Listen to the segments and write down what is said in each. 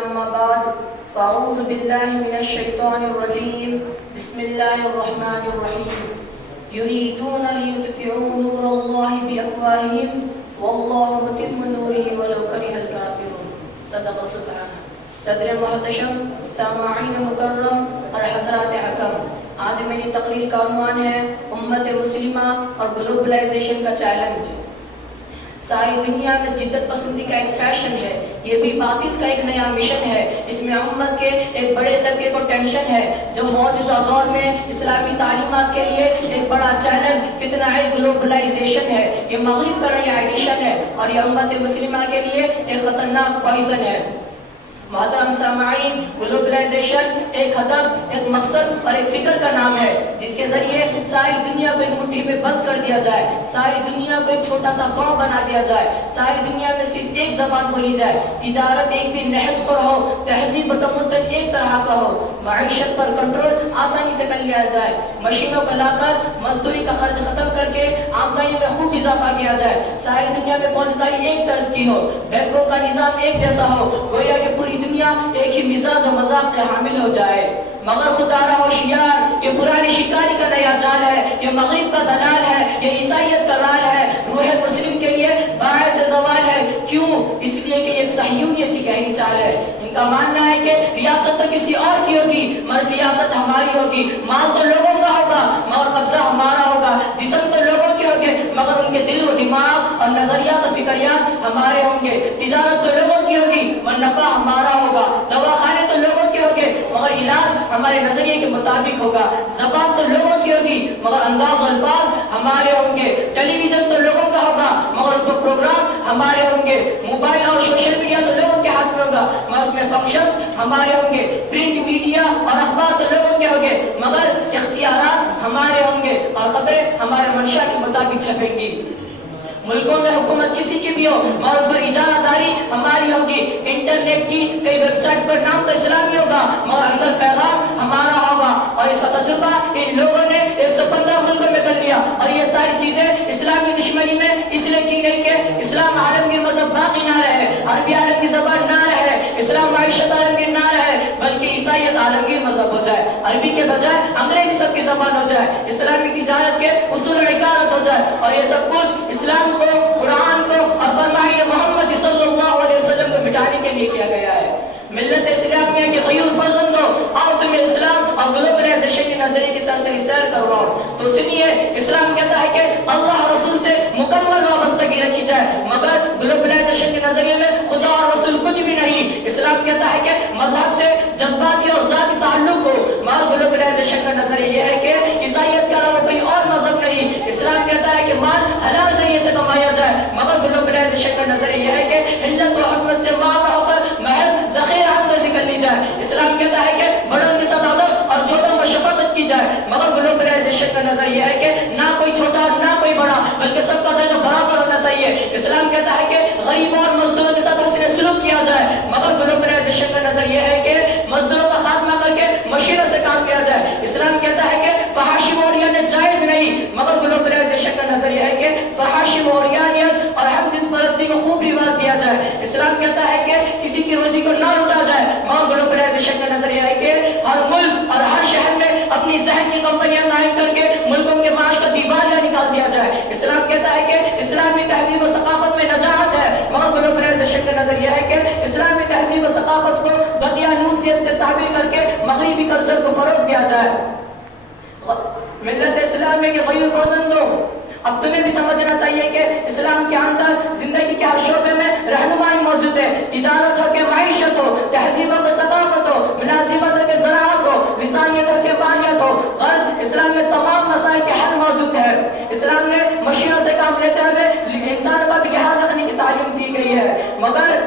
أما بعد فأعوذ بالله من الشيطان الرجيم بسم الله الرحمن الرحيم يريدون ليطفئوا نور الله بأفواههم والله متم نوره ولو كره الكافرون صدق سبحانه. صدر محتشم، سامعین مکرم اور حضرات حکم، آج میری تقریر کا عنوان ہے امت مسلمہ اور گلوبلائزیشن کا چیلنج۔ ساری دنیا میں جدت پسندی کا ایک فیشن ہے، یہ بھی باطل کا ایک نیا مشن ہے۔ اس میں امت کے ایک بڑے طبقے کو ٹینشن ہے جو موجودہ دور میں اسلامی تعلیمات کے لیے ایک بڑا چیلنج فتنہ گلوبلائزیشن ہے۔ یہ مغرب کا نیا ایڈیشن ہے اور یہ امت مسلمہ کے لیے ایک خطرناک پوائزن ہے۔ محترم سامعین، گلوبلائزیشن ایک ہدف، ایک مقصد اور ایک فکر کا نام ہے جس کے ذریعے ساری دنیا کو ایک مٹھی میں بند کر دیا جائے، ساری دنیا کو ایک چھوٹا سا قوم بنا دیا جائے، ساری دنیا میں صرف ایک زبان بولی جائے، تجارت ایک بھی نہج پر ہو، تہذیب و تمدن ایک طرح کا ہو، معیشت پر کنٹرول آسانی سے کر لیا جائے، مشینوں کو لا کر مزدوری کا خرچ ختم کر کے آمدنی میں خوب اضافہ کیا جائے، ساری دنیا میں فوجداری ایک طرز کی ہو، بینکوں کا نظام ایک جیسا ہو، گویا کہ پوری دنیا ایک ہی مزاج و مذاق کے حامل ہو جائے۔ مگر خدا را ہوشیار، یہ پرانی شکاری کا نیا جال ہے، یہ مغرب کا دلال ہے، یہ عیسائیت کا رال ہے، روح مسلم کے لیے باعث زوال ہے۔ کیوں؟ اس لیے کہ ایک صہیونیت کی گہری چال ہے۔ ان کا ماننا ہے کہ ریاست تو کسی اور کی ہوگی مگر سیاست ہماری ہوگی، مال تو لوگوں کا ہوگا مگر قبضہ ہمارا ہوگا، جسم تو لوگوں کے ہوگے مگر ان کے دل و دماغ اور نظریات و فکریات ہمارے ہوں گے، تجارت تو لوگوں کی ہوگی مگر نفع ہمارا ہوگا، دواخانے تو لوگوں کے ہوگے مگر علاج ہمارے نظریے کے مطابق ہوگا، زبان تو لوگوں کی ہوگی مگر انداز و الفاظ ہمارے ہوں گے، ٹیلی ویژن تو لوگوں کا ہوگا مگر اس پر پروگرام ہمارے ہوں گے، موبائل اور سوشل میڈیا تو لوگوں کے ہاتھ میں ہوگا مگر اس میں فنکشنز ہمارے ہوں گے، پرنٹ میڈیا اور اخبار تو لوگوں کے ہوں گے مگر اختیارات ہمارے ہوں گے اور خبریں ہمارے منشا کے مطابق چھپیں گی۔ ملکوں میں حکومت کسی کی بھی ہو مگر اس پر اجارہ داری ہماری ہوگی، انٹرنیٹ کی کئی ویب سائٹس پر نام تو اسلامی ہوگا مگر اندر پیغام ہمارا ہوگا، اور اس کا تجربہ ان لوگوں نے 115 ملکوں میں کر لیا، اور یہ ساری چیزیں اسلامی دشمنی میں اس لیے کی گئی کہ اسلام عالمگیر مذہب باقی نہ رہے، عربی عالم کی زبان نہ رہے، اسلام معیشت عالمگیر نہ رہے بلکہ عیسائیت عالمگیر مذہب ہو جائے، عربی کے بجائے انگریزی سب کی زبان ہو جائے، اسلامی تجارت کے اصول و عقارت ہو جائے، اور یہ سب کچھ اسلام کو، قرآن کو اور فرمان محمد صلی اللہ علیہ وسلم کو مٹانے کے لیے کیا گیا ہے۔ ملت اسلامیہ کے غیور فرزندوں، آؤ تمہیں اسلام اور گلوبلائزیشن کے نظریے کی سرسری سیر کر رہا ہوں۔ تو اس لیے اسلام کہتا ہے کہ اللہ رسول سے مکمل وابستگی رکھی جائے، مگر گلوبلائزیشن کے نظریے میں خدا اور رسول کچھ بھی نہیں۔ اسلام کہتا ہے کہ مذہب سے جذباتی اور ذاتی تعلق ہو، مگر گلوبلائزیشن کا نظریہ یہ ہے کہ عیسائیت کے علاوہ کوئی اور مذہب نہیں۔ اسلام کہتا ہے کہ مال حلال ذریعے سے کمایا جائے، مگر گلوبلائزیشن کا نظریہ یہ ہے کہ حلت و حکمت سے معاملہ ہو کر محض ذخیرہ اندازی کر لی جائے۔ اسلام کہتا ہے کہ بڑوں کے ساتھ ادب اور چھوٹوں پر شفقت کی جائے، مگر گلوبلائزیشن کا نظریہ یہ ہے کہ نہ کوئی چھوٹا نہ کوئی بڑا بلکہ سب کا درجہ برابر ہونا چاہیے۔ اسلام کہتا ہے کہ غریبوں اور مزدوروں کے ساتھ حسن سلوک کیا جائے، مگر گلوبلائزیشن کا نظریہ یہ ہے کہ مزدوروں کا خاتمہ کر کے مشینوں سے کام کیا جائے۔ اسلام کہتا ہے کہ فحاشی و عریانیت جائز نہیں، مگر گلوبلائزیشن کا نظریہ ہے کہ فحاشی و عریانیت اور ہم جنس پرستی کو خوب رواج دیا جائے۔ اسلام کہتا ہے کہ کسی کی روزی کو نہ لوٹا جائے، مگر گلوبلائزیشن کا نظریہ ہے کہ ہر ملک اور ہر شہر میں اپنی ذہن کی کمپنیاں قائم کر کے ملکوں کے معاش کا دیوالیہ نکال دیا جائے۔ اسلام کہتا ہے کہ اسلامی تہذیب و ثقافت میں نجات ہے، مگر گلوبلائزیشن کا نظریہ ہے کہ اسلامی تہذیب و ثقافت کو دقیانوسیت سے تعبیر کر کے مغربی کلچر کو فروغ دیا جائے۔ ملت اسلامیہ کے غیور فرزندوں، اب تمہیں بھی سمجھنا چاہیے کہ اسلام کے اندر زندگی کے ہر شعبے میں رہنمائی موجود ہے، تجارت ہو کہ معیشت ہو، تہذیب ہو کہ ثقافت ہو، ملازمت ہو کہ زراعت ہو، لسانیت ہو کہ مالیت ہو، غرض اسلام میں تمام مسائل کے حل موجود ہے۔ اسلام نے مشینوں سے کام لیتے ہوئے انسانوں کا بھی لحاظ رکھنے کی تعلیم دی گئی ہے، مگر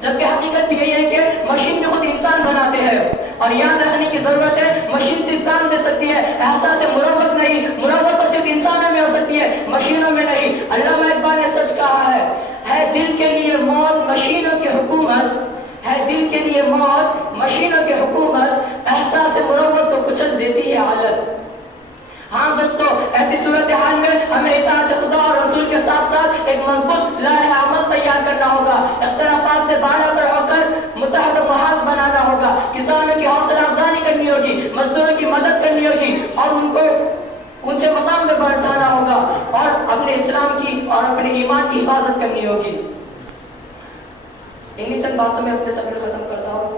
جبکہ حقیقت بھی یہی ہے کہ مشین بھی خود انسان بناتے ہیں، اور یاد رکھنے کی ضرورت ہے مشین صرف کام دے سکتی ہے، احساس مروت نہیں، مروت تو صرف انسانوں میں ہو سکتی ہے، مشینوں میں نہیں۔ علامہ اقبال نے سچ کہا ہے دل کے لیے موت مشینوں کی حکومت، ہے دل کے لیے موت مشینوں کی حکومت، احساس مروت کو کچل دیتی ہے حالت۔ ہاں دوستو، ایسی صورتحال میں ہمیں اطاعت خدا اور رسول کے ساتھ ساتھ ایک مضبوط لائحہ عمل تیار کرنا ہوگا، اختلافات سے بالا تر ہو کر متحد مزدوروں کی مدد کرنی ہوگی اور ان کو اونچے مقام میں پہنچانا ہوگا اور اپنے اسلام کی اور اپنے ایمان کی حفاظت کرنی ہوگی. انہی چند باتوں میں اپنے تقریر ختم کرتا ہوں.